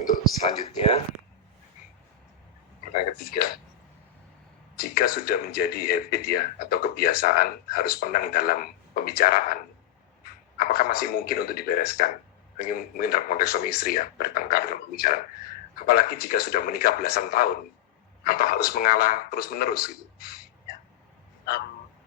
Untuk selanjutnya, pertanyaan ketiga. Jika sudah menjadi habit ya, atau kebiasaan harus menang dalam pembicaraan, apakah masih mungkin untuk dibereskan? Mungkin dalam konteks suami istri ya, bertengkar dalam pembicaraan. Apalagi jika sudah menikah belasan tahun, atau harus mengalah terus-menerus gitu.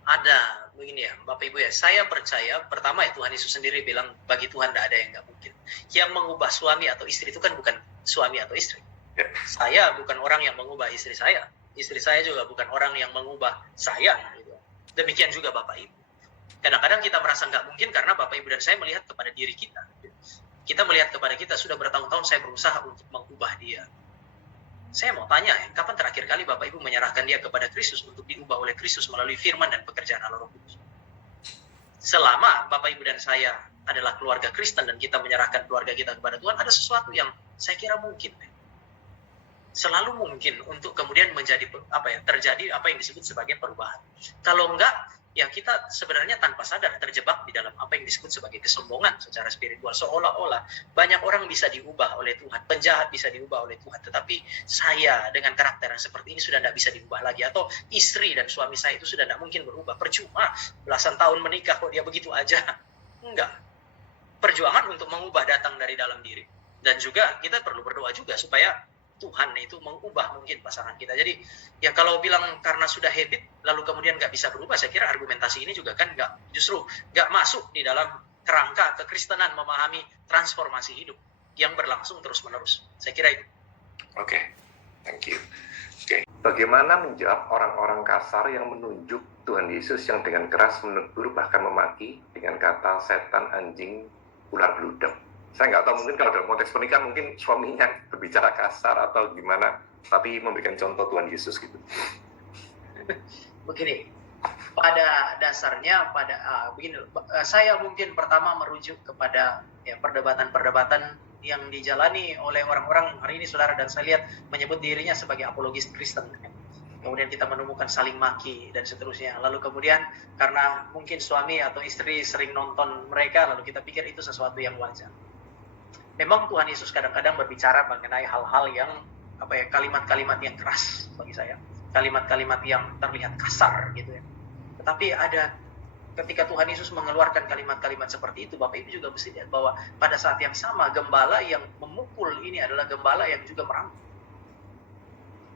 Ada begini ya, Bapak Ibu ya, saya percaya pertama ya Tuhan Yesus sendiri bilang bagi Tuhan tidak ada yang nggak mungkin. Yang mengubah suami atau istri itu kan bukan suami atau istri. Ya. Saya bukan orang yang mengubah istri saya juga bukan orang yang mengubah saya. Gitu. Demikian juga Bapak Ibu. Kadang-kadang kita merasa nggak mungkin karena Bapak Ibu dan saya melihat kepada diri kita. Kita melihat kepada kita, sudah bertahun-tahun saya berusaha untuk mengubah dia. Saya mau tanya, kapan terakhir kali Bapak Ibu menyerahkan dia kepada Kristus untuk diubah oleh Kristus melalui firman dan pekerjaan Allah Roh Kudus? Selama Bapak Ibu dan saya adalah keluarga Kristen dan kita menyerahkan keluarga kita kepada Tuhan, ada sesuatu yang saya kira mungkin. Selalu mungkin untuk kemudian terjadi apa yang disebut sebagai perubahan. Kalau enggak, ya kita sebenarnya tanpa sadar terjebak di dalam apa yang disebut sebagai kesombongan secara spiritual. Seolah-olah banyak orang bisa diubah oleh Tuhan, penjahat bisa diubah oleh Tuhan, tetapi saya dengan karakter yang seperti ini sudah tidak bisa diubah lagi. Atau istri dan suami saya itu sudah tidak mungkin berubah. Percuma, belasan tahun menikah kok dia begitu aja. Enggak. Perjuangan untuk mengubah datang dari dalam diri. Dan juga kita perlu berdoa juga supaya Tuhan itu mengubah mungkin pasangan kita. Jadi ya kalau bilang karena sudah habit lalu kemudian nggak bisa berubah, saya kira argumentasi ini juga kan justru nggak masuk di dalam kerangka kekristenan memahami transformasi hidup yang berlangsung terus-menerus. Saya kira itu. Oke, thank you. Oke. Bagaimana menjawab orang-orang kasar yang menunjuk Tuhan Yesus yang dengan keras menegur bahkan memaki dengan kata setan, anjing, ular bludak? Saya nggak tahu, mungkin kalau dalam konteks pernikahan mungkin suaminya berbicara kasar atau gimana, tapi memberikan contoh Tuhan Yesus gitu. Begini, pada dasarnya saya mungkin pertama merujuk kepada perdebatan-perdebatan yang dijalani oleh orang-orang hari ini, saudara dan saya lihat menyebut dirinya sebagai apologis Kristen. Kemudian kita menemukan saling maki dan seterusnya. Lalu kemudian karena mungkin suami atau istri sering nonton mereka, lalu kita pikir itu sesuatu yang wajar. Memang Tuhan Yesus kadang-kadang berbicara mengenai hal-hal yang kalimat-kalimat yang keras bagi saya, kalimat-kalimat yang terlihat kasar gitu ya. Tetapi ada ketika Tuhan Yesus mengeluarkan kalimat-kalimat seperti itu, Bapak Ibu juga mesti lihat bahwa pada saat yang sama gembala yang memukul ini adalah gembala yang juga merangkul.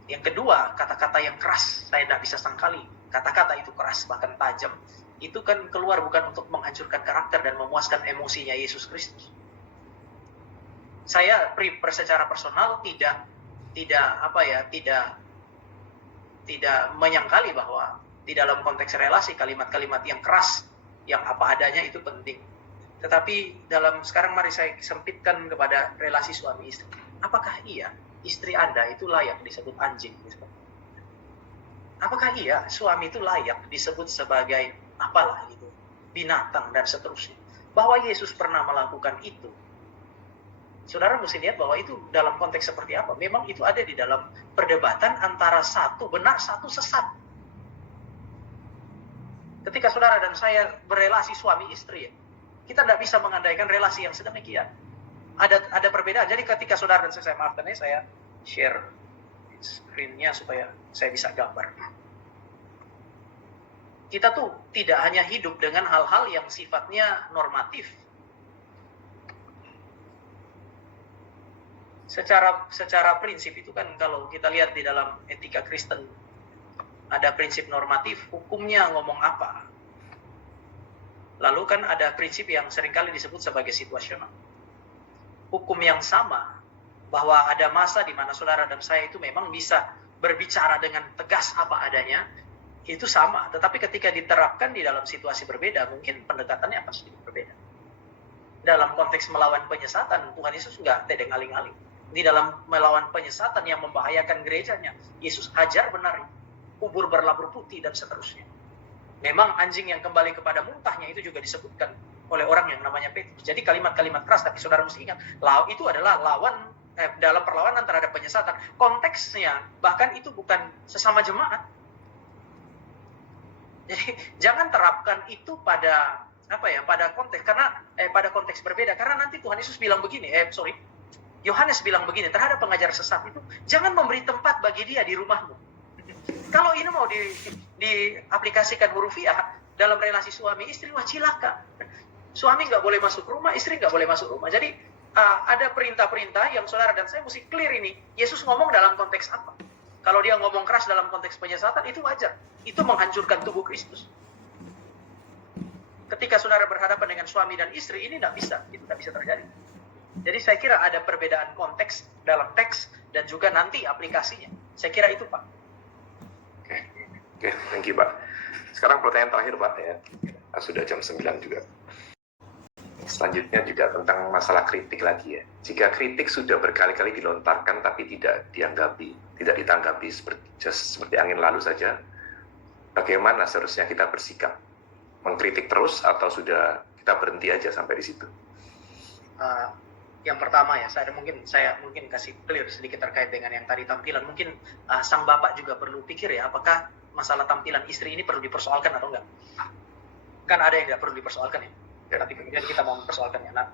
Yang kedua, kata-kata yang keras, saya tidak bisa sangkali kata-kata itu keras bahkan tajam, itu kan keluar bukan untuk menghancurkan karakter dan memuaskan emosinya Yesus Kristus. Saya secara personal tidak menyangkali bahwa di dalam konteks relasi kalimat-kalimat yang keras, yang apa adanya itu penting. Tetapi sekarang mari saya sempitkan kepada relasi suami istri. Apakah iya istri Anda itu layak disebut anjing? Apakah iya suami itu layak disebut sebagai apalah itu, binatang dan seterusnya? Bahwa Yesus pernah melakukan itu, saudara mesti lihat bahwa itu dalam konteks seperti apa. Memang itu ada di dalam perdebatan antara satu benar, satu sesat. Ketika saudara dan saya berelasi suami istri, kita tidak bisa mengandaikan relasi yang sedemikian. Ada perbedaan. Jadi ketika saudara dan saya maafkan, saya share screen-nya supaya saya bisa gambar. Kita tuh tidak hanya hidup dengan hal-hal yang sifatnya normatif. Secara prinsip itu kan kalau kita lihat di dalam etika Kristen ada prinsip normatif, hukumnya ngomong apa. Lalu kan ada prinsip yang seringkali disebut sebagai situasional. Hukum yang sama, bahwa ada masa di mana saudara dan saya itu memang bisa berbicara dengan tegas apa adanya, itu sama. Tetapi ketika diterapkan di dalam situasi berbeda, mungkin pendekatannya akan sedikit berbeda. Dalam konteks melawan penyesatan, Tuhan Yesus nggak tedeng aling-aling. Di dalam melawan penyesatan yang membahayakan gerejanya, Yesus hajar benar, kubur berlabur putih dan seterusnya. Memang anjing yang kembali kepada muntahnya itu juga disebutkan oleh orang yang namanya Petrus. Jadi kalimat-kalimat keras, tapi saudara mesti ingat, itu adalah dalam perlawanan terhadap penyesatan. Konteksnya bahkan itu bukan sesama jemaat. Jadi jangan terapkan itu pada konteks pada konteks berbeda, karena nanti Tuhan Yesus bilang begini, Yohanes bilang begini terhadap pengajar sesat itu, jangan memberi tempat bagi dia di rumahmu. Kalau ini mau diaplikasikan hurufiah dalam relasi suami istri, wah cilaka. Suami nggak boleh masuk rumah, istri nggak boleh masuk rumah. Jadi ada perintah-perintah yang saudara dan saya mesti clear ini. Yesus ngomong dalam konteks apa? Kalau dia ngomong keras dalam konteks penyesatan, itu wajar. Itu menghancurkan tubuh Kristus. Ketika saudara berhadapan dengan suami dan istri, ini nggak bisa. Itu nggak bisa terjadi. Jadi saya kira ada perbedaan konteks dalam teks dan juga nanti aplikasinya. Saya kira itu, Pak. Oke, thank you, Pak. Sekarang pertanyaan terakhir, Pak, ya. Sudah jam 9 juga. Selanjutnya juga tentang masalah kritik lagi ya. Jika kritik sudah berkali-kali dilontarkan tapi tidak ditanggapi seperti angin lalu saja, bagaimana seharusnya kita bersikap? Mengkritik terus atau sudah kita berhenti aja sampai di situ? Yang pertama ya, saya mungkin kasih clear sedikit terkait dengan yang tadi tampilan. Mungkin sang bapak juga perlu pikir ya, apakah masalah tampilan istri ini perlu dipersoalkan atau enggak? Kan ada yang tidak perlu dipersoalkan ya. Tapi kemudian kita mau mempersoalkannya. Nah,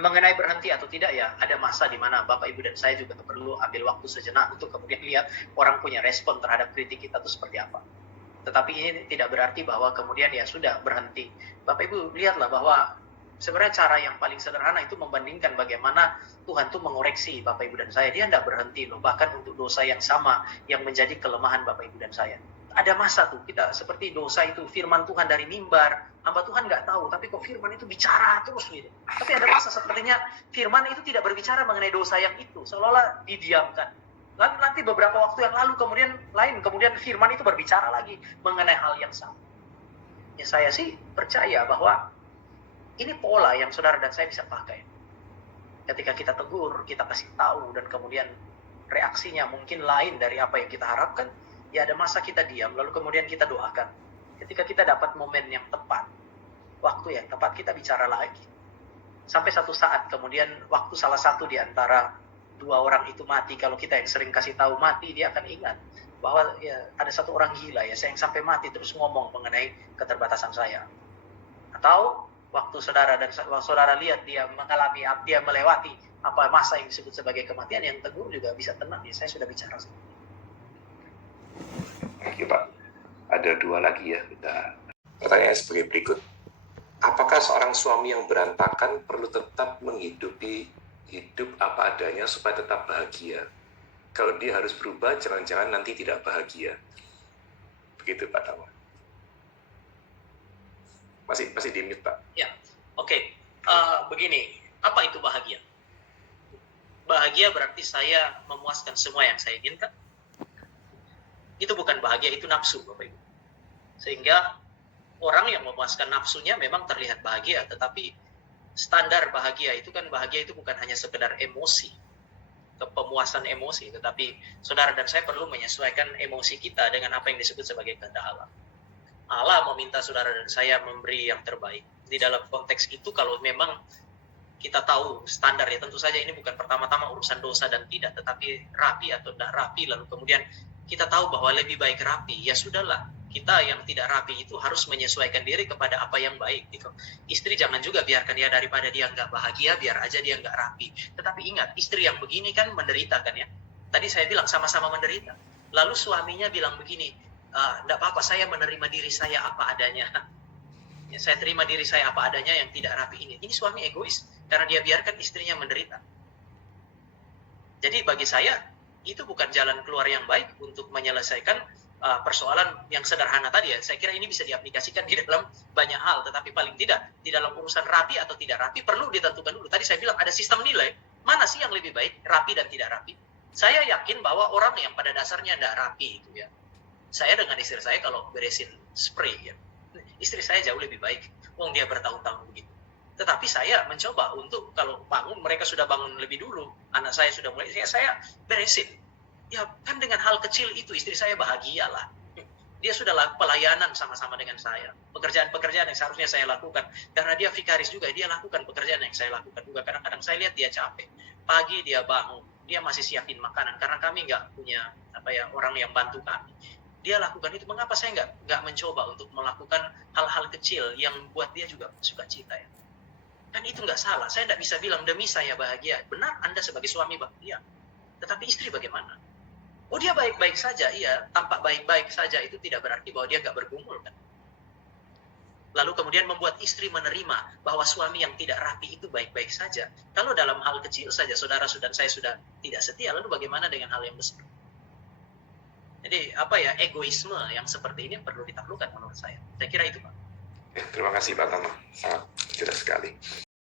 mengenai berhenti atau tidak ya, ada masa di mana Bapak, Ibu, dan saya juga perlu ambil waktu sejenak untuk kemudian lihat orang punya respon terhadap kritik kita itu seperti apa. Tetapi ini tidak berarti bahwa kemudian ya sudah berhenti. Bapak, Ibu, lihatlah bahwa sebenarnya cara yang paling sederhana itu membandingkan bagaimana Tuhan tuh mengoreksi Bapak, Ibu, dan saya. Dia tidak berhenti loh, bahkan untuk dosa yang sama yang menjadi kelemahan Bapak, Ibu, dan saya. Ada masa tuh kita seperti dosa itu, firman Tuhan dari mimbar, hamba Tuhan nggak tahu, tapi kok firman itu bicara terus gitu. Tapi ada masa sepertinya firman itu tidak berbicara mengenai dosa yang itu, seolah-olah didiamkan. Lalu nanti beberapa waktu yang lalu kemudian firman itu berbicara lagi mengenai hal yang sama. Ya saya sih percaya bahwa ini pola yang saudara dan saya bisa pakai. Ketika kita tegur, kita kasih tahu, dan kemudian reaksinya mungkin lain dari apa yang kita harapkan, ya ada masa kita diam, lalu kemudian kita doakan. Ketika kita dapat momen yang tepat, waktu yang tepat, kita bicara lagi. Sampai satu saat kemudian waktu salah satu di antara dua orang itu mati, kalau kita yang sering kasih tahu mati, dia akan ingat bahwa ya ada satu orang gila ya, saya yang sampai mati terus ngomong mengenai keterbatasan saya. Atau waktu saudara lihat dia mengalami, dia melewati apa masa yang disebut sebagai kematian, yang tegur juga bisa tenang ya, saya sudah bicara. Oke, Pak. Ada dua lagi ya. Pertanyaannya sebagai berikut. Apakah seorang suami yang berantakan perlu tetap menghidupi hidup apa adanya supaya tetap bahagia? Kalau dia harus berubah, jangan-jangan nanti tidak bahagia. Begitu, Pak Tama. Masih di mute, Pak. Ya, oke. Begini, apa itu bahagia? Bahagia berarti saya memuaskan semua yang saya inginkan. Itu bukan bahagia, itu nafsu, Bapak Ibu. Sehingga orang yang memuaskan nafsunya memang terlihat bahagia, tetapi standar bahagia itu kan, bahagia itu bukan hanya sekedar emosi, kepemuasan emosi, tetapi saudara dan saya perlu menyesuaikan emosi kita dengan apa yang disebut sebagai kehendak Allah. Allah meminta saudara dan saya memberi yang terbaik. Di dalam konteks itu, kalau memang kita tahu standar ya, tentu saja ini bukan pertama-tama urusan dosa dan tidak, tetapi rapi atau tidak rapi, lalu kemudian kita tahu bahwa lebih baik rapi, ya sudahlah, kita yang tidak rapi itu harus menyesuaikan diri kepada apa yang baik gitu. Istri jangan juga biarkan dia, daripada dia nggak bahagia, biar aja dia nggak rapi. Tetapi ingat, istri yang begini kan menderita kan ya. Tadi saya bilang sama-sama menderita. Lalu suaminya bilang begini, nggak apa-apa, saya menerima diri saya apa adanya. Ya, saya terima diri saya apa adanya yang tidak rapi ini. Ini suami egois, karena dia biarkan istrinya menderita. Jadi bagi saya, itu bukan jalan keluar yang baik untuk menyelesaikan persoalan yang sederhana tadi ya. Saya kira ini bisa diaplikasikan di dalam banyak hal, tetapi paling tidak di dalam urusan rapi atau tidak rapi perlu ditentukan dulu. Tadi saya bilang ada sistem nilai, mana sih yang lebih baik, rapi dan tidak rapi. Saya yakin bahwa orang yang pada dasarnya tidak rapi itu ya, saya dengan istri saya kalau beresin spray ya, istri saya jauh lebih baik, wong dia bertahun-tahun begitu. Tetapi saya mencoba untuk kalau bangun, mereka sudah bangun lebih dulu, anak saya sudah mulai, saya beresin. Ya kan dengan hal kecil itu istri saya bahagia lah. Dia sudah pelayanan sama-sama dengan saya. Pekerjaan-pekerjaan yang seharusnya saya lakukan. Karena dia vikaris juga, dia lakukan pekerjaan yang saya lakukan juga. Kadang-kadang saya lihat dia capek. Pagi dia bangun, dia masih siapin makanan. Karena kami nggak punya orang yang bantu kami. Dia lakukan itu. Mengapa saya nggak mencoba untuk melakukan hal-hal kecil yang buat dia juga suka cita ya? Kan itu nggak salah. Saya nggak bisa bilang demi saya bahagia. Benar Anda sebagai suami bahagia. Tetapi istri bagaimana? Oh dia baik-baik saja, iya. Tampak baik-baik saja itu tidak berarti bahwa dia nggak bergumul kan. Lalu kemudian membuat istri menerima bahwa suami yang tidak rapi itu baik-baik saja. Kalau dalam hal kecil saja saudara-saudara saya sudah tidak setia, lalu bagaimana dengan hal yang besar? Jadi egoisme yang seperti ini perlu ditaklukkan menurut saya. Saya kira itu Pak. Terima kasih Pak Tama, sangat jelas sekali.